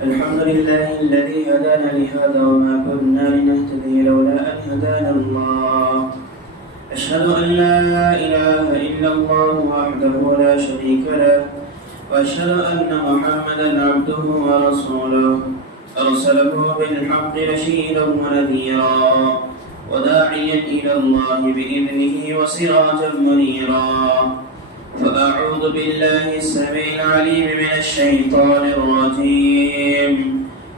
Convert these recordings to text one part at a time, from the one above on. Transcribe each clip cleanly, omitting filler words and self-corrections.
الحمد لله الذي هدانا لهذا وما كنا لنهتدي لولا أن هدانا الله. أشهد أن لا إله إلا الله وحده لا شريك له، وأشهد أن محمدا عبده ورسوله أرسله بالحق بشيرا ونذيرا وداعيا إلى الله بإذنه وسراجا منيرا. فأعوذ بالله السميع العليم من الشيطان الرجيم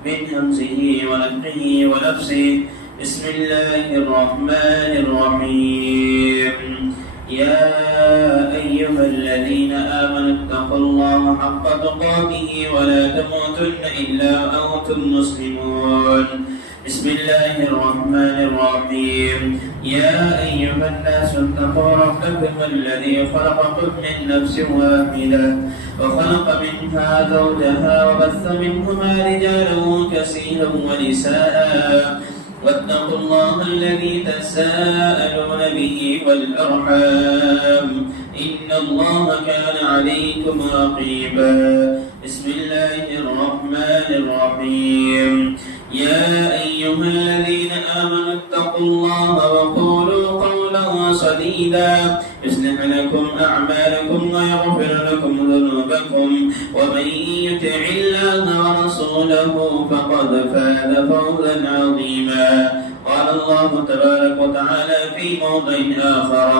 من همزه ونفخه ونفسه. بسم الله الرحمن الرحيم. يا أيها الذين آمنوا اتقوا الله حق تقاته ولا تموتن إلا وأنتم مسلمون. بسم الله الرحمن الرحيم. يا أيها الناس اتقوا ربكم الذي خلقكم من نفس واحدة وخلق منها زوجها وبث منهما رجالا كثيرا ونساء واتقوا الله الذي تساءلون به والأرحام إن الله كان عليكم رقيبا. بسم الله الرحمن الرحيم. يا أيها الذين آمنوا اتقوا الله وقولوا قولا سديدا يصلح لكم أعمالكم ويغفر لكم ذنوبكم ومن يطع الله ورسوله فقد فاز فوزا عظيما. قال الله تبارك وتعالى في موضع آخر: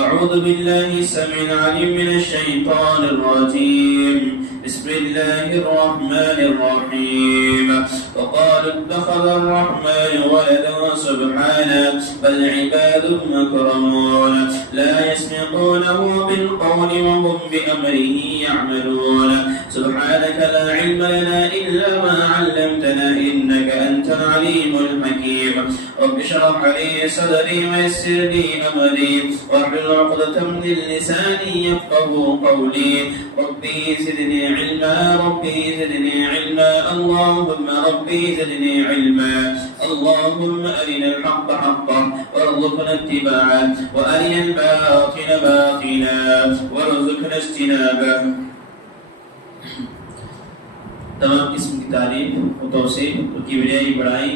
أعوذ بالله السميع العليم من الشيطان الرجيم. بسم الله الرحمن الرحيم. وقالوا اتخذ الرحمن ولدا سبحانه بل عباد مكرمون لا يسبقونه بالقول وهم بأمره يعملون. سبحانك لا علم لنا إلا ما علمتنا إنك أنت العليم الحكيم. رب اشرح لي صدري ويسر لي أمري واحلل عقدة من لساني يفقهوا قولي. ربي زدني علما ربي زدني علما اللهم ربي زدني علما. اللهم أرنا الحق حقا وارزقنا اتباعه وأرنا الباطل باطلا وارزقنا اجتنابه. تمام قسم کی تعریف و توصیف و کبریائی بڑائی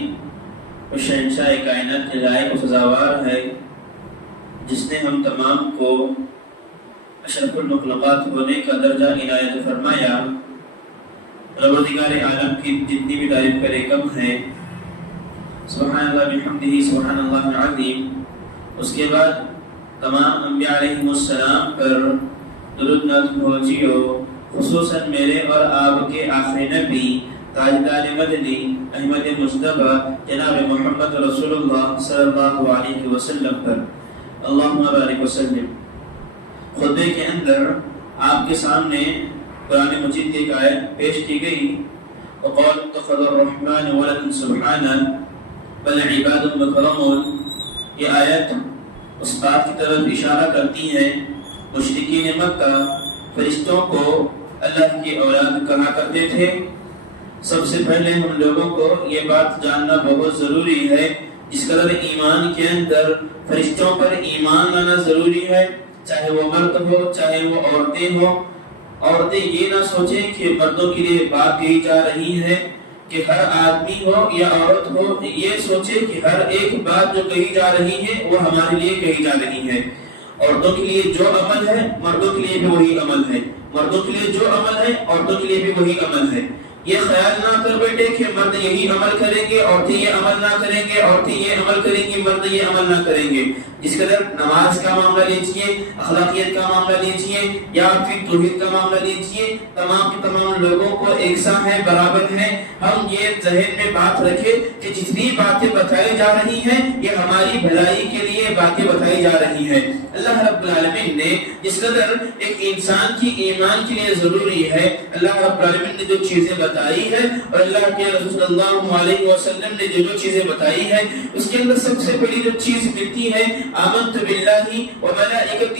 و شہنشاہ کائنات کے لائق و سزاوار ہے جس نے ہم تمام کو اشرف المخلوقات ہونے کا درجہ عنایت فرمایا. پروردگار عالم کی جتنی بھی تعریف کرے کم ہے. سبحان اللہ بحمدہ سبحان اللہ العظیم. اس کے بعد تمام انبیاء علیہم السلام پر درود نازل پہنچیو، خصوصاً میرے اور آپ کے آخری نبی تاجدار مدنی احمد مصطفیٰ جناب محمد رسول اللہ صلی اللہ علیہ وسلم پر. اللہم بارک وسلم. خطبے کے اندر آپ کے سامنے قرآن مجید کی ایک آیت پیش کی گئی: وَقَالُوا اتَّخَذَ الرَّحْمَنُ وَلَدًا سُبْحَانَهُ بَلْ عِبَادٌ مُكْرَمُونَ. یہ آیت اس بات کی طرف اشارہ کرتی ہے مشرکین مکہ فرشتوں کو اللہ کی اولاد کہا کرتے تھے. سب سے پہلے ہم لوگوں کو یہ بات جاننا بہت ضروری ہے جس قدر ایمان کے اندر فرشتوں پر ایمان لانا ضروری ہے، چاہے وہ مرد ہو چاہے وہ عورتیں ہو. عورتیں یہ نہ سوچیں کہ مردوں کے لیے بات کہی جا رہی ہے کہ ہر آدمی ہو یا عورت ہو یہ سوچے کہ ہر ایک بات جو کہی جا رہی ہے وہ ہمارے لیے کہی جا رہی ہے. عورتوں کے لیے جو عمل ہے مردوں کے لیے بھی وہی عمل ہے، مردوں کے لیے جو عمل ہے عورتوں کے لیے بھی وہی عمل ہے. یہ خیال نہ کر بیٹھے کہ مرد یہی عمل کریں گے عورتیں یہ عمل نہ کریں گے، عورتیں یہ عمل کریں گی مرد یہ عمل نہ کریں گے. جس قدر نماز کا معاملہ لیجیے، اخلاقیت کا معاملہ لیجیے یا پھر توحید کا معاملہ لیجیے، تمام کے تمام لوگوں کو یکساں ہے، برابر ہے. ہم یہ ذہن میں بات رکھیں کہ جتنی باتیں بتائی جا رہی ہیں یہ ہماری بھلائی کے لیے باتیں بتائی جا رہی ہیں. اللہ رب العالمین نے جس قدر ایک انسان کی ایمان کے لیے ضروری ہے، اللہ رب العالمین نے جو چیزیں بتائی ہے اور اللہ کے رسول صلی اللہ علیہ وسلم نے جو چیزیں بتائی ہے اس کے اندر سب سے پہلی جو چیز ملتی ہے آمنت باللہ و ملائکتہ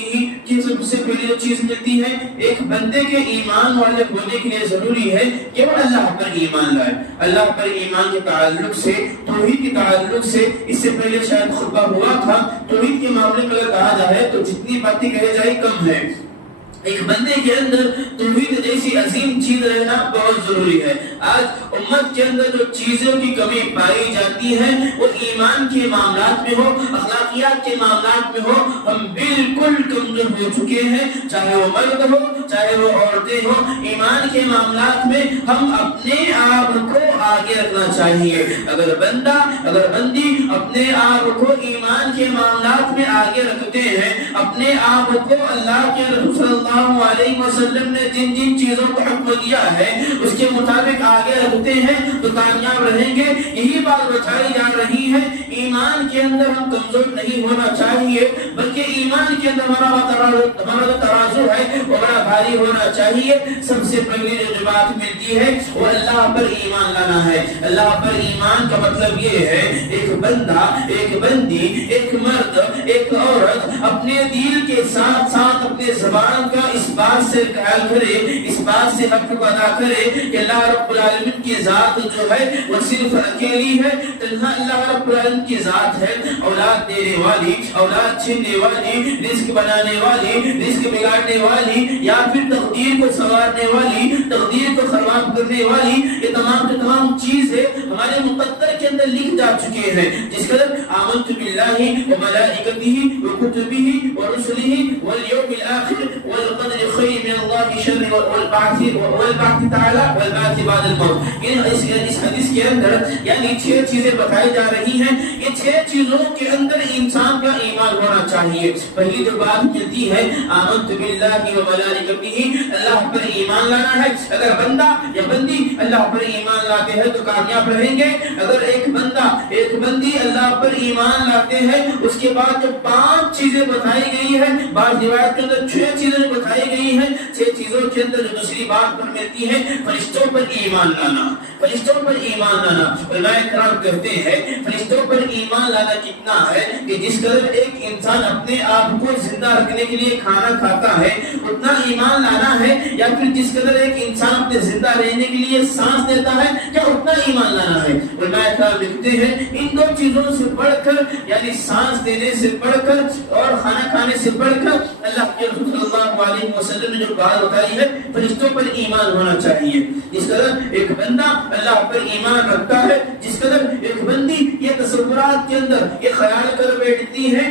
کی سب سے پہلی جو چیز ملتی ہے ایک بندے کے ایمان والے ہونے کے لیے ضروری ہے کہ وہ اللہ پر ایمان لائے. اللہ پر ایمان کے تعلق سے توحید کے تعلق سے اس سے پہلے شاید خطبہ ہوا تھا. توحید کے معاملے میں اگر کہا جائے تو جتنی باتیں کہی جائے کم ہے. ایک بندے کے اندر توحید جیسی عظیم چیز رہنا بہت ضروری ہے۔ آج امت کے اندر جو چیزوں کی کمی پائی جاتی ہے وہ ایمان کے معاملات میں ہو، اخلاقیات کے معاملات میں ہو، ہم بالکل کمزور ہو چکے ہیں، چاہے وہ مرد ہو چاہے وہ عورتیں ہو۔ ایمان کے معاملات میں ہم اپنے آپ کو آگے رکھنا چاہیے۔ اگر بندی اپنے آپ کو ایمان کے معاملات میں آگے رکھتے ہیں، اپنے آپ کو اللہ کے رسول صلی اللہ علیہ وسلم نے جن جن چیزوں کو حکم دیا ہے اس کے مطابق آگے رکھتے ہیں تو کامیاب رہیں گے۔ یہی بات بتائی جا رہی ہے، ایمان کے اندر ہم کمزور نہیں ہونا چاہیے، بلکہ ایمان کے اندر ہمارا ترازو ہے وہ بڑا بھاری ہونا چاہیے۔ سب سے پہلی جو بات ملتی ہے وہ اللہ پر ایمان لانا ہے۔ اللہ پر ایمان کا مطلب یہ ہے ایک بندہ، ایک بندی، ایک مرد، ایک عورت اپنے دل کے ساتھ ساتھ اپنے زبان کا اس بات سے خیال کرے، اس بات سے حق کو ادا کرے کہ اللہ رب العالمین کی ذات جو ہے وہ صرف اکیلی ہے، تنہا اللہ رب العالمین کی ذات ہے، اولاد دینے والی، اولاد چھیننے والی، رزق بنانے والی، رزق بگاڑنے والی، یا پھر تقدیر کو سنوارنے والی، تقدیر کو خراب کرنے والی، یہ تمام کے تمام چیزیں ہمارے مقدر کے اندر لکھ جا چکے ہیں۔ جس قدر آمنت باللہ وملائکتہ وکتبہ ورسلہ والیوم الآخر والقدر خیر من اللہ شر والبعث تعالی والبعث بعد الموت۔ اس حدیث کے اندر یعنی 6 چیزیں بتائی جا رہی ہیں۔ یہ 6 چیزوں کے اندر انسان کا ایمان ہونا چاہیے۔ پہلی جو بات ملتی ہے آمنت باللہ وملائکتہ، اللہ پر ایمان لانا ہے۔ اگر بندہ یا بندی اللہ پر ایمان لاتے ہیں تو کامیاب رہیں گے۔ اگر ایک بندہ ایک بندی اللہ پر ایمان لاتے ہیں، اس کے بعد جو 5 چیزیں بتائی گئی ہیں، بعض روایت کے اندر 6 چیزیں بتائی گئی ہیں، 6 چیزوں کے اندر جو دوسری بات پر ملتی ہے فرشتوں پر ایمان لانا۔ فرشتوں پر ایمان لانا، علماء کرام کہتے ہیں فرشتوں پر ایمان لانا کتنا ہے کہ جس قدر ایک انسان اپنے آپ کو زندہ رکھنے کے لیے کھانا کھاتا ہے اتنا ایمان لانا ہے، یا پھر جس قدر ایک انسان اپنے زندہ رہنے کے لیے سانس دیتا ہے کیا اتنا ایمان لانا ہے۔ علماء کرام لکھتے ہیں ان 2 چیزوں سے بڑھ کر، یعنی سانس دینے سے بڑھ کر اور کھانا کھانے سے بڑھ کر اللہ کے رسول صلی اللہ علیہ وسلم نے جو بات بتائی ہے فرشتوں پر ایمان ہونا چاہیے۔ جس قدر ایک بندہ اللہ پر ایمان رکھتا ہے، جس قدر ایک بندی یہ تصورات کے اندر یہ خیال کر بیٹھتی ہے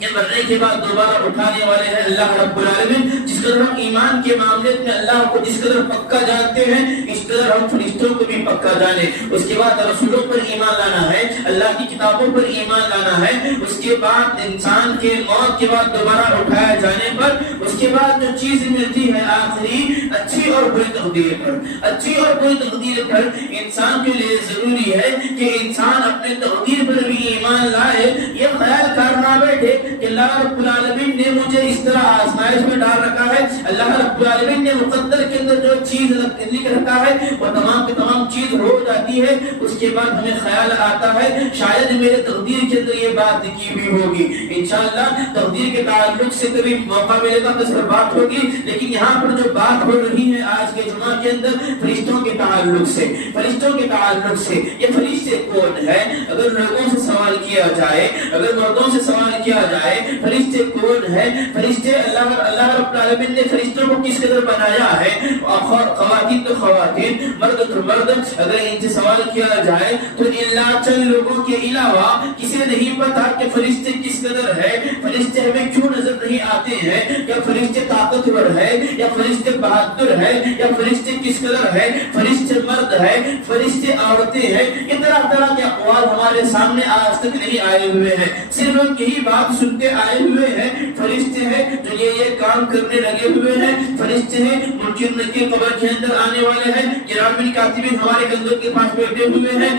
کہ مرنے کے بعد دوبارہ اٹھانے والے ہیں اللہ رب العالمین، جس قدر ہم ایمان کے معاملے میں اللہ کو جس قدر پکا جانتے ہیں اس قدر ہم فرشتوں کو بھی پکا جانیں۔ اس کے بعد رسولوں پر ایمان لانا ہے، اللہ کی کتابوں پر ایمان لانا ہے۔ اس کے بعد انسان کے موت کے بعد دوبارہ اٹھایا جانے پر اس کے بعد جو چیز ملتی ہے آخری اچھی اور بری تقدیر پر، اچھی اور بری تقدیر پر انسان کے لیے ضروری ہے کہ انسان اپنے تقدیر پر بھی ایمان لائے، یہ خیال کرنا بیٹھے کہ اللہ رب العالمین نے مجھے اس طرح آزمائش میں ڈال رکھا ہے، اللہ رب العالمین نے مقدر کے اندر جو چیز لکھ رکھا ہے وہ تمام کی تمام چیز ہو جاتی ہے۔ اس کے بعد ہمیں خیال آتا ہے شاید میرے تقدیر کے اندر یہ بات لکھی ہوئی ہوگی، انشاءاللہ تقدیر کے تعلق سے کبھی موقع ملے گا تو اس پر بات ہوگی، لیکن یہاں پر جو بات ہو رہی ہے آج کے جمعہ کے اندر فرشتوں کے تعلق سے، فرشتوں کے تعلق سے۔ یہ فرشتے کون ہے؟ اگر لوگوں سے سوال کیا جائے، اگر مردوں سے سوال کیا جائے فرشتے کون ہے؟ فرشتے اللہ رب العالمین نے فرشتوں کو کس قدر بنایا ہے، خواتین تو خواتین، مرد تو مرد۔ اگر ان سے سوال کیا جائے تو اللہ چند لوگوں کے علاوہ کسی نہیں پتا کہ فرشتے کس قدر ہے، فرشتے ہمیں کیوں نظر نہیں آتے ہیں، یا فرشتے طاقتور ہے یا فرشتے بہادر ہے یا فرشتے کس قدر ہے، فرشتے مرد ہے فرشتے عورتیں ہیں، اس طرح کے اقوال ہمارے سامنے آج تک نہیں آئے ہوئے ہیں، صرف ہم یہی بات سنتے آئے ہوئے ہیں فرشتے ہیں جو یہ کام کرنے لگے ہوئے ہیں، فرشتے ہیں منکر نکیر قبر کے اندر آنے والے ہیں، کرام کاتبین ہمارے کندھوں کے پاس بیٹھے ہوئے ہیں،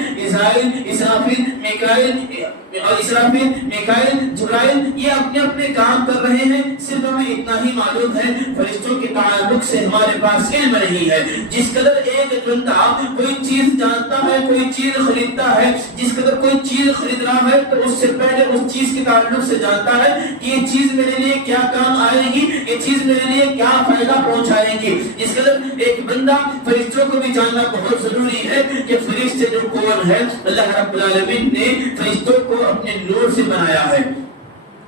اسرافیل میکائیل جبرائیل یہ اپنے اپنے کام کر رہے ہیں۔ صرف ہمیں اتنا ہی معلوم ہے فرشتوں کے تعلق سے ہمارے پاس علم نہیں ہے۔ جس قدر ایک بندہ کوئی چیز جانتا ہے، کوئی چیز خریدتا ہے، جس قدر کوئی چیز خرید رہا ہے تو اس سے پہلے اس چیز کے تعلق سے جانتا ہے کہ یہ چیز میرے لیے کیا کام آئے گی، یہ چیز میرے لیے کیا فائدہ پہنچائے گی۔ اس قدر ایک بندہ فرشتوں کو بھی جاننا بہت ضروری ہے کہ فرشتے جو کون ہے، اللہ رب العالمین نے فرشتوں کو اپنے نور سے بنایا ہے۔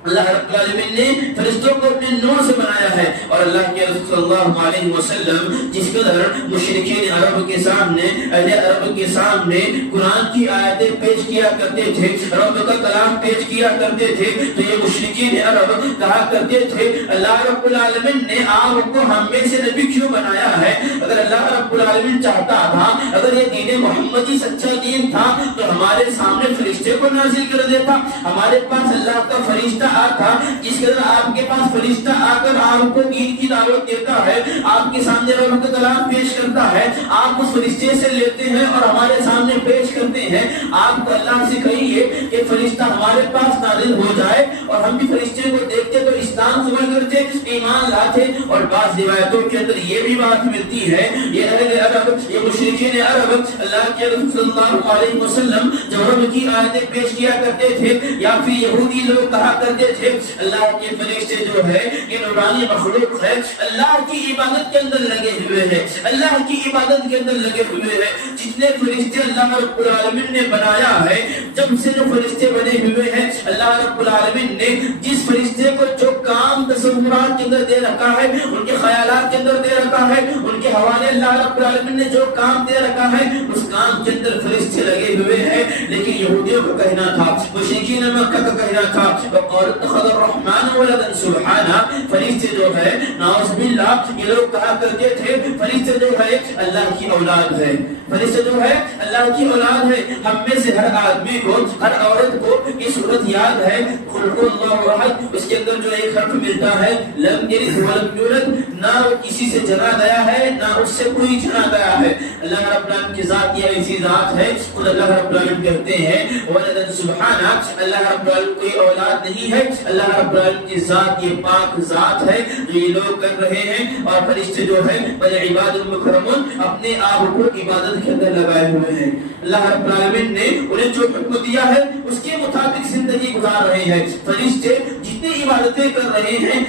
اللہ رب العالمین نے فرشتوں کو اپنے نور سے بنایا ہے، اور اللہ کے رسول صلی اللہ علیہ وسلم جس قدر مشرکین عرب کے سامنے، اہل عرب کے سامنے قرآن کی آیتیں پیش کیا کرتے تھے، رب کا کلام پیش کیا کرتے تھے، تو یہ مشرکین عرب کہا کرتے تھے اللہ رب العالمین نے آپ کو ہم میں سے نبی کیوں بنایا ہے؟ اگر اللہ رب العالمین چاہتا تھا، اگر یہ دین محمدی سچا دین تھا تو ہمارے سامنے فرشتے کو نازل کر دیتا، ہمارے پاس اللہ کا فرشتہ آتا، جس قدر آپ کے پاس فرشتہ آ کر آپ کو دین کی دعوت دیتا ہے، آپ کے سامنے رب کا کلام پیش کرتا ہے، آپ اس فرشتے سے لیتے ہیں اور ہمارے سامنے پیش کرتے ہیں۔ آپ کو اللہ سے کہیے کہ فرشتہ ہمارے پاس نازل ہو جائے اور ہم بھی فرشتے کو دیکھتے تو اسلام قبول کرتے، ایمان لاتے۔ اور بعض روایتوں کے اندر یہ بھی بات ملتی ہے، یہ اہل عرب، یہ مشرکین عرب اللہ کے رسول صلی اللہ علیہ وسلم جو رب کی آیتیں پیش کیا کرتے تھے، یا پھر یہودی لوگ کہا کرتے تھے اللہ کے فرشتے جو ہے یہ نورانی مخلوق ہے، اللہ کی عبادت کے اندر لگے ہوئے ہیں، اللہ کی عبادت کے اندر لگے ہوئے ہیں۔ جتنے فرشتے اللہ رب العالمین نے بنایا ہے، جب سے جو فرشتے بنے ہوئے ہیں، اللہ رب العالمین نے جس فرشتے کو جو کام تصورات کے اندر دے رکھا ہے، ان کے خیالات کے اندر دے رکھا ہے، ان کے حوالے اللہ رب العالمین نے جو کام دے رکھا ہے، اس کام کے اندر فرشتے لگے ہوئے ہیں۔ لیکن یہودیوں کا کہنا تھا، مشرکین مکہ کا کہنا تھا وقالوا اتخذ الرحمن ولدا سبحانہ، فرشتے جو ہے نعوذ باللہ یہ لوگ کہا کرتے تھے فرشتے جو ہے اللہ کی اولاد ہے، فرشتے جو ہے اللہ کی اولاد ہے۔ ہم میں سے ہر آدمی کو، ہر عورت کو یہ صورت یاد ہے قل هو اللہ احد، اس کے اندر جو ایک حرف ملتا ہے لم یلد ولم یولد، نہ وہ کسی سے جنا گیا ہے نہ اس سے کوئی جنا گیا ہے۔ اللہ رب العالمین کی ذات یہ ایسی ذات ہے، خود اللہ رب العالمین کہتے ہیں ولدا سبحانہ، اللہ رب العالمین کوئی اولاد نہیں ہے، اللہ رب العالمین کی ذات یہ پاک ذات ہے جو یہ لوگ کر رہے ہیں۔ اور فرشتے جو ہے بل عباد المکرمون اپنے آپ کو عبادت کے اندر لگائے ہوئے ہیں، اللہ رب العالمین نے انہیں جو حکم دیا ہے اس کے مطابق زندگی گزار رہے ہیں۔ فرشتے جتنی عبادتیں کر رہے ہیں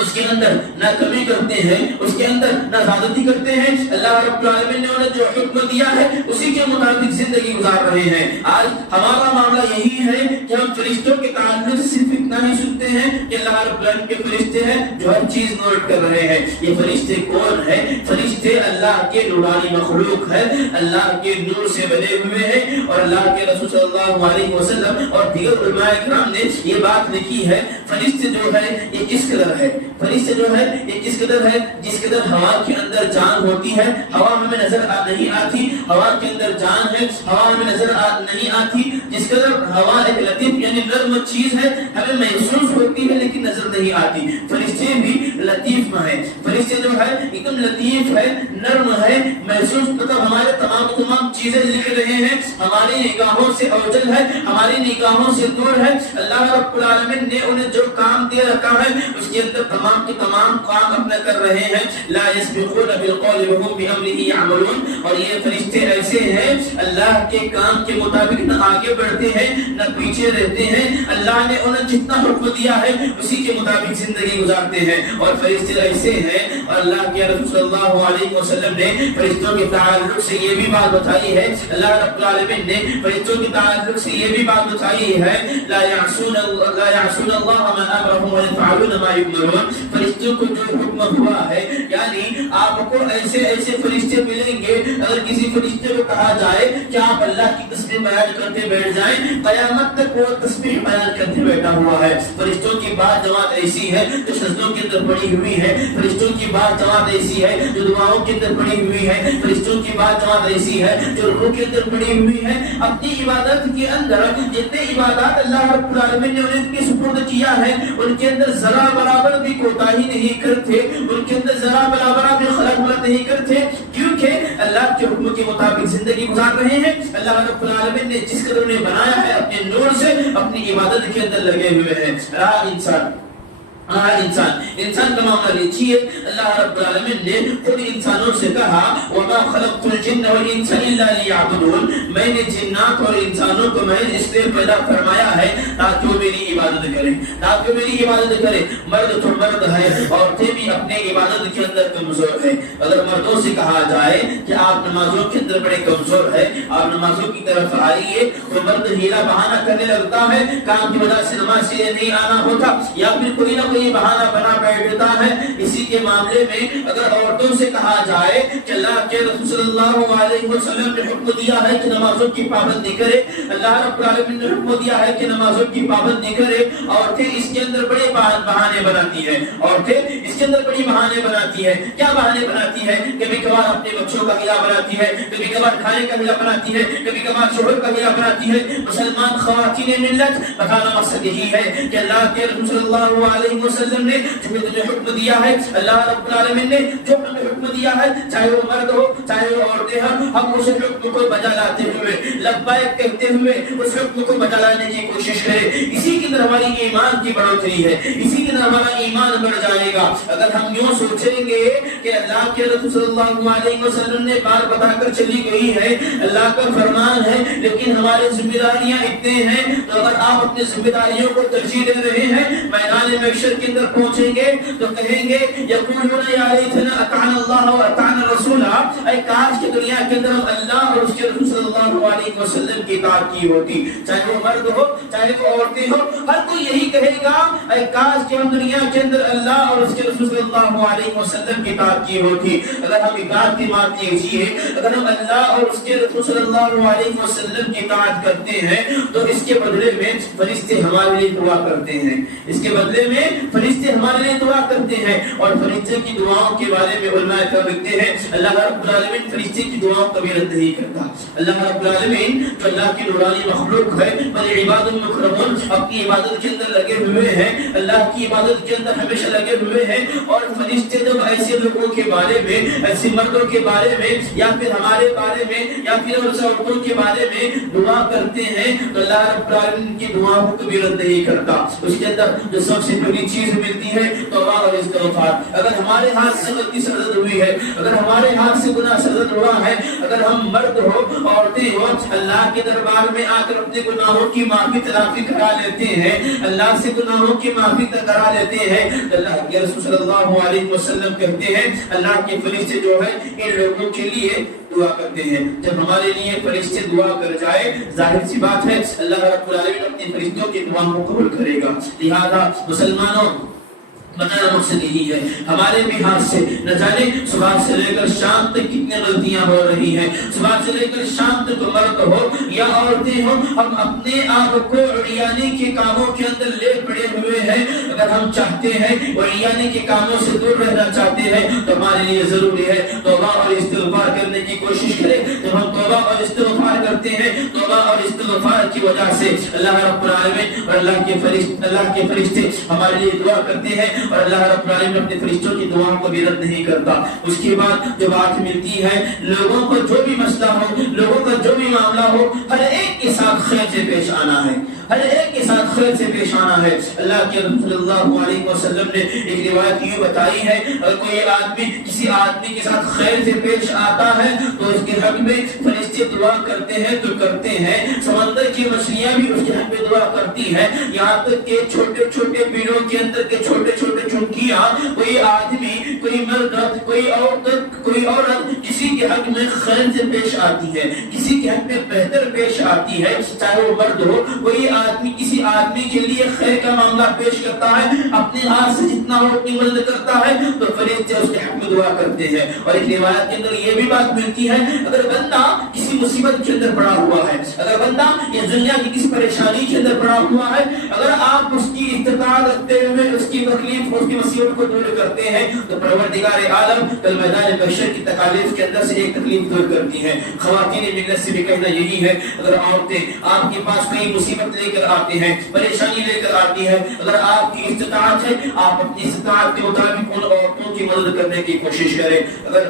اس کے اندر نہ کمی کرتے ہیں، اس کے اندر نہ زیادتی کرتے ہیں، اللہ رب العالمین نے انہیں جو حکم دیا ہے اسی کے مطابق زندگی گزار رہے ہیں۔ آج ہمارا معاملہ یہی ہے کہ ہم فرشتوں کے تعلق سے صرف اتنا ہی سنتے ہیں کہ اللہ رب العالمین کے فرشتے ہیں جو ہر چیز نوٹ کر رہے ہیں۔ یہ فرشتے کون ہیں؟ فرشتے اللہ کے نورانی مخلوق ہے، اللہ کے نور سے بنے ہوئے ہیں، اور اللہ کے رسول صلی اللہ علیہ وسلم اور دیگر علماء کرام نے یہ بات لکھی ہے فرشتے جو ہے یہ کس قدر ہے، فرشتے جو ہے یہ کس قدر ہے، جس قدر ہوا کے اندر جان ہوتی ہے، ہوا ہمیں نظر نہیں آتی، ہوا کے اندر جان ہے، ہوا ہمیں نظر نہیں آتی، جس قدر ہوا ایک لطیف یعنی نرم چیز ہے، ہمیں محسوس ہوتی ہے لیکن نظر نہیں آتی، فرشتے بھی لطیف ہے، فرشتے جو ہے ایک دم لطیف ہے، نرم ہے، محسوس مطلب ہمارے تمام چیزیں لکھ رہے ہیں، ہماری نگاہوں سے اوجل ہے، ہماری نگاہوں سے دور ہے۔ اللہ رب العالمین نے انہیں جو کام دے رکھا ہے اس کے اندر تمام کے تمام کام اپنا کر رہے ہیں۔ لا يسبقون بالقول وهم بأمره يعملون، اور یہ فرشتے ایسے ہیں اللہ کے کام کے مطابق نہ آگے بڑھتے ہیں نہ پیچھے رہتے ہیں، اللہ نے انہیں جتنا حکم دیا ہے اسی کے مطابق زندگی گزارتے ہیں۔ اور فرشتے ایسے ہیں، اور اللہ کے رسول صلی اللہ علیہ وسلم نے فرشتوں کے تعلق سے یہ بھی بات بتائی ہے، اللہ رب العالمین نے فرشتوں کے تعلق سے یہ بھی بات بتائی ہے لا يعصون اللہ ما امرهم ويفعلون ما يؤمرون، فرشتوں کو جو حکم ہوا ہے، یعنی آپ کو ایسے ایسے فرشتے ملیں گے، اگر کسی فرشتے کو کہا جائے کہ آپ اللہ کی تسبیح بیان کرتے بیٹھ جائیں، قیامت تک وہ تسبیح بیان کرتے بیٹھا ہوا ہے۔ فرشتوں کی بات جماعت ایسی ہے جو سجدوں کے اندر پڑی ہوئی ہے، فرشتوں کی بات جماعت ایسی ہے جو دعاؤں کے اندر پڑی ہوئی ہے، فرشتوں کی بات جماعت ایسی ہے جو روح کے اندر پڑی ہوئی ہے۔ اپنی عبادت کے اندر جتنے عبادات اللہ رب العالمین نے انہیں کے سپرد کیا ہے ان کے اندر ذرا برابر بھی کوتاہی نہیں کرتے، ان کے اندر ذرا برابر بھی خلط نہیں کرتے، کیونکہ اللہ کے حکم کے مطابق زندگی گزار رہے ہیں۔ اللہ رب العالمین نے جس قدر انہیں بنایا ہے اپنے نور سے اپنی عبادت کے اندر لگے ہوئے ہیں۔ انسان کا معاملہ لیجیے، اللہ رب العالمین نے خود انسانوں سے کہا وَمَا خَلَقْتُ الْجِنَّ الجن والانس الا لیعبدون، میں نے جنات اور انسانوں کو میں اس لیے پیدا فرمایا ہے تاکہ وہ میری عبادت کریں، تاکہ میری عبادت کریں۔ مرد تو مرد ہے، عورتیں بھی اپنے عبادت کے اندر کمزور ہے۔ اگر مردوں سے کہا جائے کہ آپ نمازوں کے اندر بڑے کمزور ہے، آپ نمازوں کی طرف آئیے، تو مرد ہیلا بہانہ کرنے لگتا ہے، کام کی وجہ سے نماز سے نہیں آنا ہوتا، یا پھر کوئی نہ کوئی بہانہ بنا بیٹھتا ہے۔ اسی کے معاملے میں اگر عورتوں سے کہا جائے کہ اللہ کے رسول صلی اللہ علیہ وسلم نے حکم دیا ہے کہ نمازوں کی پابندی کرے، اللہ رب العالمین نے حکم دیا ہے کہ نمازوں کی پابندی کرے، عورتیں اس کے اندر بڑے بہانے بناتی ہیں، عورتیں اس کے اندر بڑی بہانے بناتی ہیں۔ کیا بہانے بناتی ہے؟ کبھی کبھار اپنے بچوں کا ہیلا بناتی ہے، کبھی کبھار کھانے کا ہیلا بناتی ہے، کبھی کبھار شوہر کا ہیلا بناتی ہے۔ مسلمان خواتین ملت بتانا مقصد یہی ہے کہ اللہ کے رسول صلی اللہ علیہ وسلم نے جو حکم دیا ہے، اللہ رب العالمین نے جو ہمیں حکم دیا ہے، چاہے وہ مرد ہو چاہے وہ عورتیں ہوں، ہم اس حکم کو بجا لاتے ہوئے لبیک کہتے ہوئے اس حکم کو بجا لانے کی کوشش کریں۔ اسی کے اندر ہماری ایمان کی بڑھوتری ہے، اسی کے اندر ہمارا ایمان بڑھ جائے گا۔ اگر ہم یوں سوچیں گے کہ اللہ کے رسول صلی اللہ علیہ وسلم نے بار بتا کر چلی گئی ہے، اللہ کا فرمان ہے، لیکن ہماری ذمہ داریاں اتنے ہیں، تو اگر آپ اپنی ذمہ داریوں کو ترجیح دے رہے ہیں، میدان محشر کے اندر پہنچیں گے تو کہیں گے یقولون یا لیتنا اطعنا اللہ و اطعنا الرسول، اے کاش کہ دنیا کے اندر اللہ اور اس کے رسول صلی اللہ علیہ وسلم کی اطاعت کی ہوتی، چاہے وہ مرد ہو چاہے وہ عورتیں ہو، ہر کوئی یہی کہے گا اے کاش کہ ہم دنیا کے اندر اللہ اور اس کے رسول صلی اللہ علیہ وسلم کی اطاعت کی ہوتی۔ اگر ہم اطاعت کی بات کیجیے، اگر ہم اللہ اور اس کے رسول صلی اللہ علیہ وسلم کی اطاعت کرتے ہیں تو اس کے بدلے میں فرشتے ہمارے لیے دعا کرتے ہیں، اس کے بدلے میں فرشتے ہمارے لیے دعا کرتے ہیں۔ اور فرشتے کی دعاؤں کے بارے میں علماء کرام لکھتے ہیں اللہ رب العالمین فرشتے کی دعاؤں کا بھی رد نہیں کرتا۔ اللہ رب العالمین جو اللہ کی نورانی مخلوق ہے، بڑے عباد المکرمون، اپنی عبادت کے اندر لگے ہوئے ہیں، اللہ کی عبادت کے اندر ہمیشہ لگے ہوئے ہیں، اور فرشتے جب ایسے لوگوں کے بارے میں، ایسے مردوں کے بارے میں، یا پھر ہمارے بارے میں، یا پھر اس عورتوں کے بارے میں دعا کرتے ہیں تو اللہ رب العالمین کی دعاؤں کو کبھی رد نہیں کرتا۔ اس کے اندر جو سب سے بڑی چیز ملتی ہے توبہ اور استغفار۔ اگر ہمارے ہاتھ سے غلطی سرزد ہوئی ہے، اگر ہمارے ہاتھ سے گناہ سرزد ہوا ہے، اگر ہم مرد ہو عورتیں ہو، اللہ کے دربار میں آ کر اپنے گناہوں کی معافی تلافی کرا لیتے ہیں، اللہ سے گناہوں کی معافی کرا لیتے ہیں، اللہ کے رسول صلی اللہ علیہ وسلم کہتے ہیں اللہ کے فرشتے جو ہے ان لوگوں کے لیے دعا کرتے ہیں۔ جب ہمارے لیے فرشتے دعا کر جائے، ظاہر سی بات ہے اللہ رب العالمین اپنے فرشتوں کی دعا کو قبول کرے گا۔ لہذا مسلمانوں بتانا مقصد یہی ہے، ہمارے بھی ہاتھ سے نہ جانے صبح سے لے کر شام تک کتنی غلطیاں ہو رہی ہیں، صبح سے لے کر شام تک مرد ہو یا عورتیں ہوں، ہم اپنے آپ کو عریانی کے کاموں کے اندر لے پڑے ہوئے ہیں۔ اگر ہم چاہتے ہیں عریانی کے کاموں سے دور رہنا چاہتے ہیں تو ہمارے لیے ضروری ہے توبہ اور استغفار کرنے کی کوشش کریں۔ جب ہم توبہ اور استغفار کرتے ہیں، توبہ اور استغفار کی وجہ سے اللہ رب العالمین اور اللہ کے فرشتے ہمارے لیے دعا کرتے ہیں، اور اللہ رب العالمین اپنے فرشتوں کی دعاؤں کو بھی رد نہیں کرتا۔ اس کے بعد جو بات ملتی ہے، لوگوں کو جو بھی مسئلہ ہو، لوگوں کا جو بھی معاملہ ہو، ہر ایک کے ساتھ خیر سے پیش آنا ہے، ہر ایک کے ساتھ خیر سے پیش آنا ہے۔ اللہ کے رسول صلی اللہ علیہ وسلم نے ایک روایت یہ بتائی ہے، اگر کوئی آدمی کسی آدمی کے ساتھ خیر سے پیش آتا ہے تو اس کے حق میں فرشتے دعا کرتے ہیں تو کرتے ہیں، سمندر کی مچھلیاں بھی اس کے حق میں دعا کرتی ہیں، یہاں تک کہ چھوٹے چھوٹے پیڑوں کے اندر کے چھوٹے چھوٹے چونکیاں، کوئی آدمی، کوئی مرد، کوئی عورت کسی کے حق میں خیر سے پیش آتی ہے، کسی کے حق میں بہتر پیش آتی ہے، چاہے وہ مرد ہو، کوئی آدمی کسی آدمی کے لیے خیر کا معاملہ پیش کرتا ہے، اپنے ہاتھ سے جتنا وہ اپنی مدد کرتا ہے تو فرشتے اس کے حق میں دعا کرتے ہیں۔ اور ایک روایت کے اندر یہ بھی بات ملتی ہے، اگر بندہ کسی مصیبت کے اندر پڑا ہوا ہے، اگر بندہ اس دنیا کی کسی پریشانی کے اندر پڑا ہوا ہے، اگر آپ اس کی استطاعت رکھتے ہوئے اس کی تکلیف، اس کی مصیبت کو دور کرتے ہیں تو پروردگار عالم کل میدان محشر کی تکالیف کے اندر سے ایک تکلیف دور کرتی ہے۔ خواتین ملت سے بھی کہنا یہی ہے، اگر عورتیں آپ کے پاس کوئی مصیبت لے کر آتے ہیں، پریشانی لے کر آتی ہے، اگر آپ کی استطاعت ہے آپ اپنی استطاعت کے مطابق ان عورتوں کی مدد کرنے کی کوشش کریں۔ اگر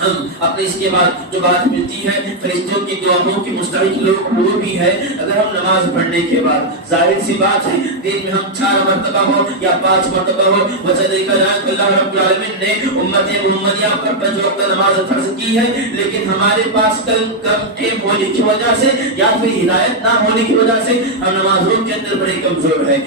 ہم اپنے اس کے بعد جو بات ملتی ہے فرشتوں کی دعاؤں کی مستحق لوگ وہ بھی ہے اگر ہم نماز پڑھنے کے بعد ظاہر سی بات ہے دن میں ہم 4 مرتبہ ہو یا 5 مرتبہ ہو وجہ دیکھا جائے کہ اللہ رب العالمین نے امت محمدیہ پر 5 وقت نماز فرض کی ہے لیکن ہمارے پاس کم ٹائم ہونے کی وجہ سے یا پھر ہدایت نہ ہونے کی وجہ سے ہم نمازوں کے اندر بڑے کمزور ہیں.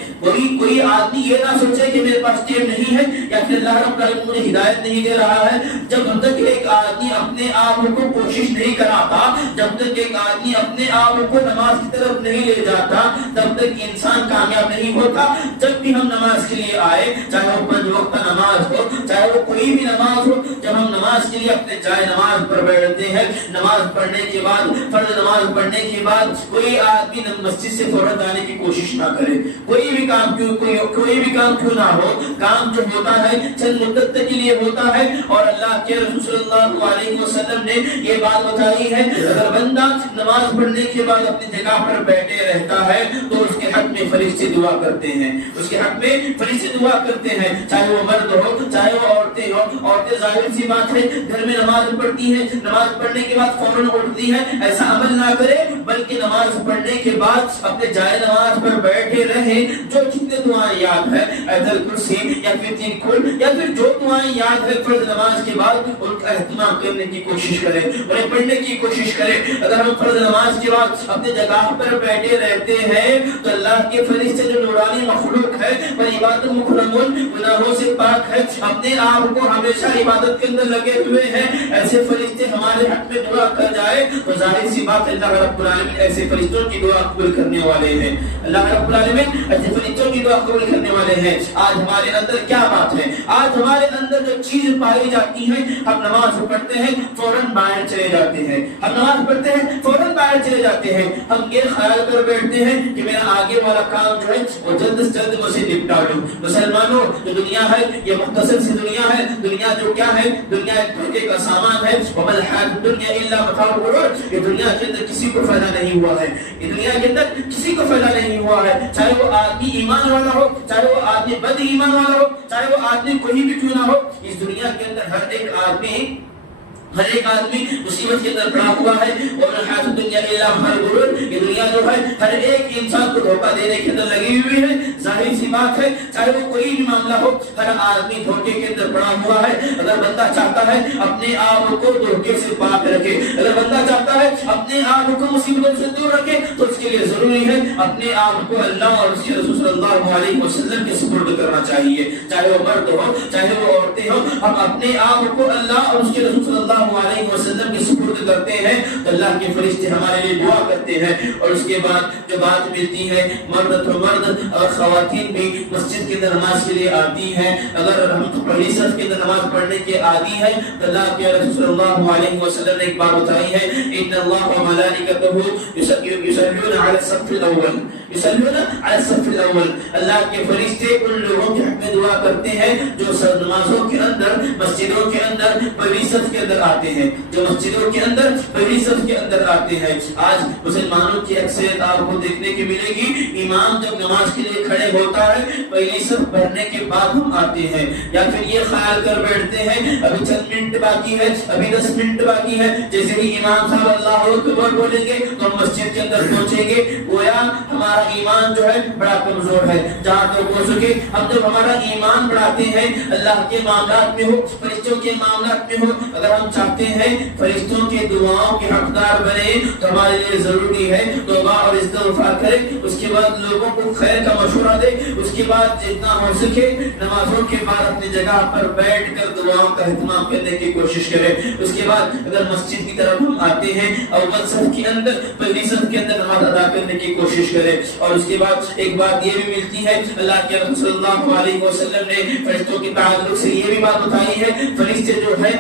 کوئی آدمی یہ نہ سوچے کہ میرے پاس ٹائم نہیں ہے یا پھر اللہ رب العالمین مجھے ہدایت نہیں دے رہا ہے. جب تک ایک آدمی اپنے آپ کو کوشش نہیں کراتا جب تک ایک آدمی اپنے آپ کو نماز کی طرف نہیں لے جاتا تب تک انسان کامیاب نہیں ہوتا. جب بھی ہم نماز کے لیے آئے چاہے وہ 5 وقت نماز ہو چاہے وہ کوئی بھی نماز ہو جب ہم نماز کے لیے اپنے جائے نماز پر بیٹھتے ہیں نماز پڑھنے کے بعد فرض نماز پڑھنے کے بعد کوئی آدمی مسجد سے فوراً جانے کی کوشش نہ کرے. کوئی بھی کام کیوں نہ ہو کام جو ہوتا ہے چند مدت کے لیے ہوتا ہے اور اللہ کے رسول صلی اللہ علیہ وسلم نے یہ بات بتائی ہے اگر بندہ نماز پڑھنے کے بعد اپنی جگہ پر بیٹھے رہتا ہے تو اس کے حق میں فرشتے دعا کرتے ہیں. اس کے حق میں فرشتے دعا کرتے ہیں چاہے وہ مرد ہو چاہے وہ عورتیں ہو. عورتیں ظاہر سی بات ہے گھر میں نماز پڑھتی ہیں نماز پڑھنے کے بعد فوراً اٹھتی ہیں ایسا عمل نہ کرے بلکہ نماز پڑھنے کے بعد اپنے جائے نماز پر بیٹھے رہے. جو جتنے دعائیں یاد ہے آیت الکرسی یا پھر 3 کل یا پھر جو دعائیں یاد ہے فرض نماز کے بعد ان کا اہتمام کرنے کی کوشش کرے انہیں پڑھنے کی کوشش کرے. اگر ہم فرض نماز کے بعد اپنے جگہ پر بیٹھے رہتے ہیں تو اللہ کے فرشتے جو نورانی مخلوق ہے وہ عبادت مکرمون گناہوں سے پاک ہے اپنے آپ کو ہمیشہ عبادت کے اندر لگے ہوئے ہیں. ایسے فرشتے ہمارے حق میں دعا کر جائے تو ظاہر سی بات اللہ رب العالمین ایسے فرشتوں کی دعا قبول کرنے والے ہیں. اللہ رب العالمین ایسے فرشتوں کی دعا قبول کرنے والے ہیں. آج ہمارے اندر کیا بات ہے آج ہمارے اندر جو چیز پائی جاتی ہے ہم نماز پڑھتے ہیں فوراً باہر چلے جاتے ہیں. ہم نماز پڑھتے ہیں فوراً باہر چلے جاتے ہیں. ہم یہ خیال کر بیٹھتے ہیں کہ میرا آگے والا کام جو ہے وہ جلد سے جلد مجھے نپٹا لوں. مسلمانوں جو دنیا ہے یہ مختصر سی دنیا ہے. دنیا جو کیا ہے دنیا ایک دھوکے کا سامان ہے. وما الحیاۃ الدنیا الا متاع الغرور. یہ دنیا کے اندر کسی کو فائدہ نہیں ہوا ہے. یہ دنیا کے اندر کسی کو فائدہ نہیں ہوا ہے چاہے وہ آدمی ایمان والا ہو چاہے وہ آدمی بد ایمان والا ہو چاہے وہ آدمی کوئی بھی کیوں نہ ہو. اس دنیا کے اندر ہر ایک آدمی مصیبت کے اندر پڑا ہوا ہے. اور الحیاۃ الدنیا الا متاع الغرور. یہ دنیا جو ہے ہر ایک انسان کو دھوکہ دینے کے اندر لگی ہوئی ہے. ظاہر سی بات ہے چاہے وہ کوئی بھی معاملہ ہو ہر آدمی دھوکے کے اندر پڑا ہوا ہے. اگر بندہ چاہتا ہے اپنے آپ کو دھوکے سے پاک رکھے اگر بندہ چاہتا ہے اپنے آپ کو مصیبتوں سے دور رکھے تو اس کے لیے ضروری ہے اپنے آپ کو اللہ اور اس کے رسول صلی اللہ علیہ وسلم کے سپرد کرنا چاہیے. چاہے وہ مرد ہو چاہے وہ عورتیں ہو ہم اپنے آپ کو اللہ اور اس کے رسول صلی اللہ علیہ وسلم کے سپرد کرتے ہیں تو اللہ کے فرشتے ہمارے لیے دعا کرتے ہیں. اور اس کے بعد جو بات ملتی ہے مرد اور خواتین بھی مسجد کے اندر نماز کے لیے آتی ہیں. اگر ہم پہلی صف کے اندر نماز پڑھنے کے عادی ہیں تو اللہ کے رسول صلی اللہ علیہ وسلم نے ایک بات بتائی ہے ان اللہ و ملائکتہ یصلون علی الصف الاول یصلون علی الصف الاول. اللہ کے فرشتے ان لوگوں کے حق میں دعا کرتے ہیں جو نمازوں کے اندر مسجدوں کے اندر پہلی صف کے اندر آتے ہیں جو مسجدوں کے اندر پہلی صف کے اندر آتے ہیں. آج مسلمانوں کی اکثریت آپ کو دیکھنے کی ملے گی امام جب نماز کے لیے کھڑے ہوتا ہے پہلی صف بھرنے کے بعد ہم آتے ہیں یا پھر یہ خیال کر بیٹھتے ہیں ابھی چند منٹ باقی ہے ابھی 10 منٹ باقی ہے. جیسے ہی امام صاحب اللہ اکبر بولیں گے تو ہم مسجد کے اندر پہنچیں گے. گویا ہمارا ایمان جو ہے بڑا کمزور ہے. جہاں تک ہو سکے ہم جب ہمارا ایمان بڑھاتے ہیں اللہ کے معاملات میں ہو فرشتوں کے معاملات میں ہو اگر ہم چاہتے ہیں فرشتوں کی دعاؤں کے حقدار بنے تو ہمارے لیے ضروری ہے توبہ اور استغفار کریں. اس کے بعد لوگوں کو خیر کا مشورہ دے. اس کے بعد جتنا ہو سکے نمازوں کے بعد اپنی جگہ پر بیٹھ کر دعاؤں کا اہتمام کرنے کی کوشش کریں. اس کے بعد اگر مسجد کی طرف ہم آتے ہیں اول صف کے اندر پہلی صف کے اندر نماز ادا کرنے کی کوشش کریں. اور اس کے بعد ایک بات یہ بھی ملتی ہے اللہ کے رسول صلی اللہ علیہ وسلم نے فرشتوں کے تعلق سے یہ بھی بات بتائی ہے فرشتے جو ہے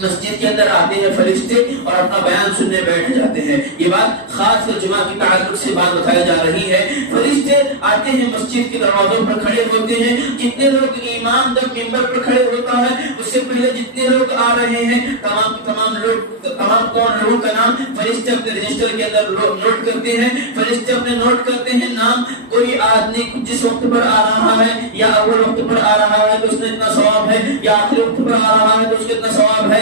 مسجد کے اندر آتے ہیں فرشتے اور اپنا بیان سننے بیٹھ جاتے ہیں. یہ بات خاص کر جمعہ کی تعلق سے بات بتائی جا رہی ہے. فرشتے آتے ہیں مسجد کے دروازوں پر کھڑے ہوتے ہیں. جتنے لوگ امام جب منبر پر کھڑے ہوتا ہے اس سے پہلے جتنے لوگ آ رہے ہیں تمام لوگوں کا نام فرشتے اپنے رجسٹر کے اندر نوٹ کرتے ہیں. فرشتے اپنے نوٹ کرتے ہیں نام. کوئی آدمی جس وقت پر آ رہا ہے یا اول وقت پر آ رہا ہے تو اس نے اتنا ثواب ہے یا آخری وقت پر آ رہا ہے تو اس کا اتنا ثواب ہے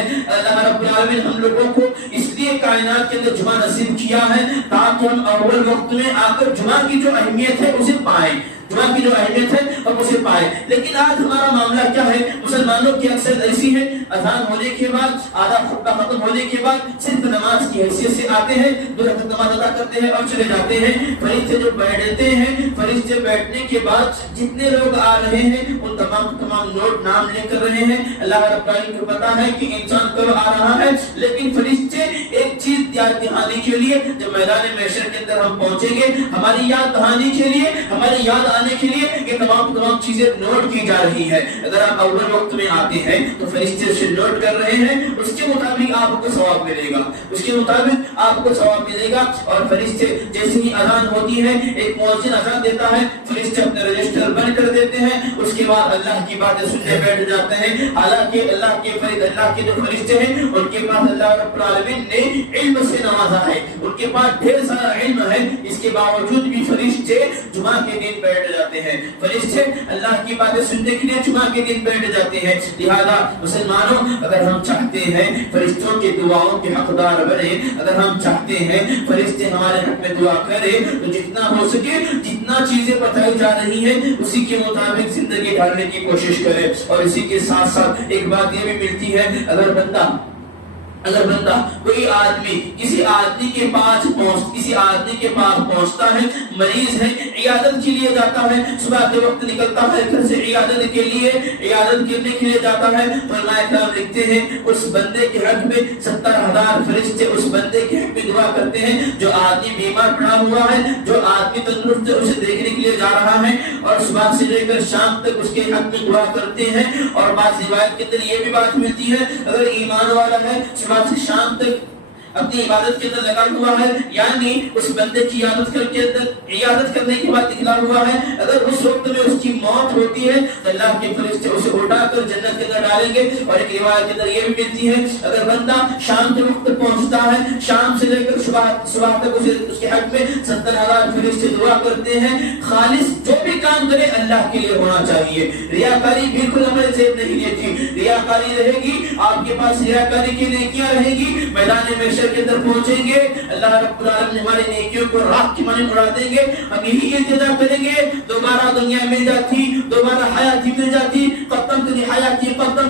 العالمین ہم لوگوں کو اس لیے کائنات کے اندر جمعہ نصیب کیا ہے تاکہ ہم اول وقت میں آ کر جمعہ کی جو اہمیت ہے اسے پائیں، جمعہ کی جو اہمیت ہے اور اسے پائے۔ لیکن آج ہمارا معاملہ کیا ہے؟ مسلمانوں کی اکثر ایسی ہے، اذان ہونے کے بعد، آدھا خطبہ ختم ہونے کے بعد صرف نماز کی حیثیت سے آتے ہیں، 2 رکعت نماز ادا کرتے ہیں اور چلے جاتے ہیں۔ فرشتے جو بیٹھتے ہیں، فرشتے بیٹھنے کے بعد جتنے لوگ آ رہے ہیں ان تمام نوٹ نام لے کر رہے ہیں۔ اللہ رب العالمین کو پتا ہے کہ انسان کب آ رہا ہے، لیکن فرشتے ایک چیز یاد دہانی کے لیے جب میدان محشر کے اندر ہم پہنچیں گے، ہماری یاد دہانی کے لیے، ہماری یاد آنے کے لیے یہ تمام چیزیں نوٹ کی جا رہی ہے۔ اگر آپ اول وقت میں آتے ہیں تو فرشتے اسے نوٹ کر رہے ہیں، اس کے مطابق آپ کو ثواب ملے گا، اس کے مطابق آپ کو ثواب ملے گا۔ اور فرشتے جیسے ہی اذان ہوتی ہے، ایک مؤذن اذان دیتا ہے، فرشتے اپنے رجسٹر بند کر دیتے ہیں، اس کے بعد اللہ کی باتیں سننے بیٹھ جاتے ہیں۔ حالانکہ اللہ کے جو فرشتے ہیں ان کے پاس اللہ رب العالمین نے علم سے نوازا ہے، ان کے پاس ڈھیر سارا علم ہے، اس کے باوجود بھی فرشتے جمعہ کے دن بیٹھ جاتے ہیں، فرشتے اللہ کی باتیں سننے کے لیے جمعہ کے دن بیٹھ جاتے ہیں۔ لہذا مسلمانوں، اگر ہم چاہتے ہیں فرشتوں کی دعاؤں کے حقدار بنے، اگر ہم چاہتے ہیں فرشتے ہمارے حق میں دعا کرے، تو جتنا ہو سکے، جتنا چیزیں بتائی جا رہی ہیں اسی کے مطابق زندگی ڈھالنے کی کوشش کرے۔ اور اسی کے ساتھ ساتھ ایک بات یہ بھی ملتی ہے، اگر بندہ کوئی آدمی کسی آدمی کے پاس پہنچتا ہے، مریض ہے، عیادت کے لیے جاتا ہے، صبح کے وقت نکلتا ہے گھر سے عیادت کرنے کے لیے جاتا ہے، فرمایا کرام لکھتے ہیں اس بندے کے حق میں 70,000 فرشتے اس بندے کے حق میں دعا کرتے ہیں۔ جو آدمی بیمار پڑا ہوا ہے، جو آدمی تندرست ہے، اسے دیکھنے کے لیے جا رہا ہے اور صبح سے لے کر شام تک اس کے حق میں دعا کرتے ہیں۔ اور بعض روایت کے اندر یہ بھی بات ملتی ہے، اگر ایمان والا ہے صبح سے شام تک اپنی عبادت کے اندر لگا ہوا ہے، یعنی اس بندے کی عیادت کرنے کے بعد نکلا ہوا ہے، اگر اس وقت میں اس کی موت ہوتی ہے تو اللہ کے فرشتے اسے اٹھا کر جنت کے اندر ڈالیں گے۔ اور ایک روایت کے اندر یہ بھی ملتی ہے، اگر بندہ شام کے وقت پہنچتا ہے، شام سے لے کر صبح تک اس کے حق میں 70,000 فرشتے دعا کرتے ہیں۔ خالص جو بھی کام کرے اللہ کے لیے ہونا چاہیے، ریاکاری بالکل ہمیں زیب نہیں لیتی، ریاکاری رہے گی آپ کے پاس، ریاکاری کی نیکیاں رہے گی، میدان محشر کے اندر پہنچیں گے، اللہ رب العالمین ہماری نیکیوں کو راکھ کی مانند اڑا دیں گے۔ ہم یہی التجا کریں گے، دوبارہ دنیا مل جاتی، دوبارہ حیاتی مل جاتی، قدمت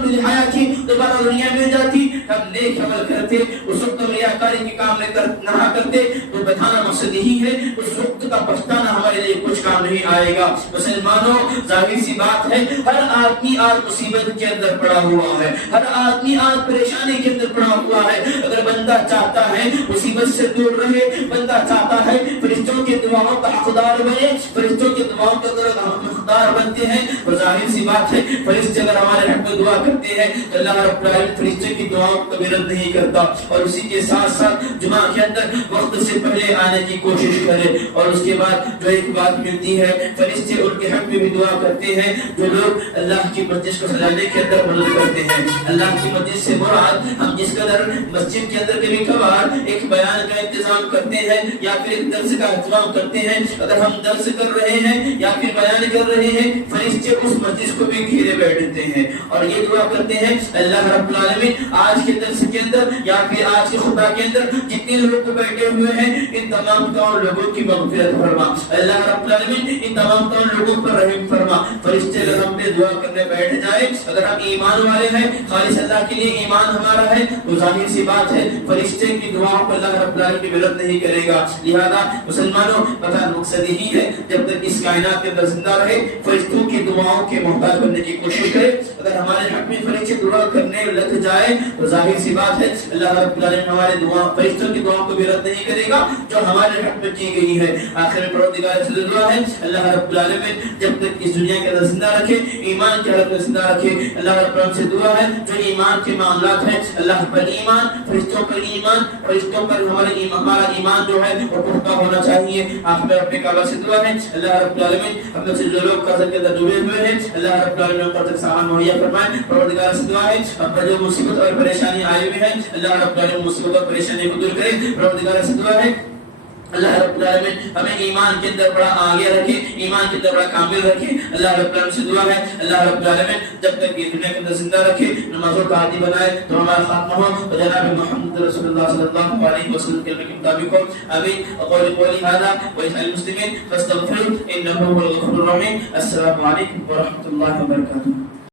لحیاتی، دوبارہ دنیا مل جاتی، ہم نیک عمل کرتے، اس وقت ریاکاری کے کام نہ کرتے، تو بتانا مقصد یہی ہے اس وقت کا پچھتانا ہمارے لیے کچھ کام نہیں آئے گا۔ مسلمانوں، ظاہر سی بات ہے، ہر آدمی آج مصیبت کے اندر پڑا ہوا ہے، ہر آدمی آج پریشانی کے اندر پڑا ہوا ہے۔ اگر بندہ چاہتا ہے مصیبت سے دور رہے، بندہ چاہتا ہے فرشتوں کی دعاؤں کا حقدار بنے، فرشتوں کی دعاؤں کا اگر ہم حقدار بنتے ہیں تو ظاہر سی بات ہے فرشتے اگر ہمارے حق میں دعا کرتے ہیں تو اللہ رب العالمین فرشتوں کی دعاؤں کو کبھی رد نہیں کرتا۔ اور اسی کے ساتھ ساتھ جمعہ کے اندر وقت سے پہلے آنے کی کوشش کرے۔ اور اس کے بعد جو ایک بات ملتی ہے، فرشتے ان کے حق میں بھی دعا کرتے ہیں جو لوگ اللہ کی مسجد کو سجانے کے اندر مدد کرتے ہیں۔ اللہ کی مسجد سے مراد ہم جس قدر مسجد کے اندر کبھی کبھار ایک بیان کا انتظام کرتے ہیں یا پھر ایک درس کا اہتمام کرتے ہیں، اگر ہم درس کر رہے ہیں یا پھر بیان کر رہے ہیں، فرشتے اس مسجد کو بھی گھیرے بیٹھتے ہیں اور یہ دعا کرتے ہیں اللہ رب العالمین آج کے درس کے اندر یا پھر آج کے خطبہ کے اندر جتنے لوگ بیٹھے ہوئے ہیں ان تمام لوگوں کی مغفرت فرما، اللہ رب العالمین ان تمام لوگوں پر رحم فرما۔ فرشتے اگر ہم پہ دعا کرنے بیٹھ جائے، اگر ہم ایمان والے ہیں، خالص اللہ کے لیے ایمان ہمارا ہے، تو ظاہر سی بات ہے فرشتے کی دعاؤں پر اللہ رب العالمین کی مدد نہیں کرے گا۔ لہذا مسلمانوں، پتہ مقصد یہی ہے جب تک اس کائنات کے اندر زندہ رہے فرشتوں کی دعاؤں کے محتاج بننے کی کوشش کرے۔ اگر ہمارے حق میں فرشتے دعا کرنے لگ جائے تو ظاہر سی بات ہے اللہ رب العالمین ہمارے فرشتوں کی دعاؤں کو بھی رد نہیں کرے گا جو ہمارے حق میں کی گئی ہے۔ آخر میں پروردگار سے دعا ہے اللہ رب العالمین جب تک اس دنیا کے اندر زندہ رکھے، ایمان کی حالت میں زندہ رکھے۔ اللہ رب العالمین سے دعا ہے جو ایمان کے معاملات ہیں، اللہ پر ایمان، فرشتوں پر ایمان، فرشتوں پر ہمارا ایمان جو ہے وہ پختہ ہونا چاہیے۔ آخر میں رب کعبہ سے دعا ہے اللہ رب العالمین ہم میں سے جو لوگ قرض کے اندر ڈوبے ہوئے ہیں اللہ رب العالمین قرض کا سامان مہیا فرمائے۔ پروردگار سے دعا ہے اب پر جو مصیبت اور پریشانی آئی ہوئی ہے اللہ رب العالمین مصیبت اور پریشانی کو دور کرے۔ پروردگار سے دعا ہے اللہ رب العالمین ہمیں ایمان کے اندر بڑا آگے رکھے، ایمان کے اندر بڑا کامل رکھے۔ اللہ رب العالمین سے دعا ہے اللہ رب العالمین جب تک یہ دنیا کے اندر زندہ رکھے، نمازوں کا عادی بنائے تو ہمارا خاتمہ ہو تو جناب محمد رسول اللہ صلی اللہ علیہ وسلم کے مطابق ہو۔ آمین۔ اقول قولی ھذا ولسائر المسلمین فاستغفروه انه هو الغفور الرحیم۔ السلام علیکم ورحمۃ اللہ وبرکاتہ۔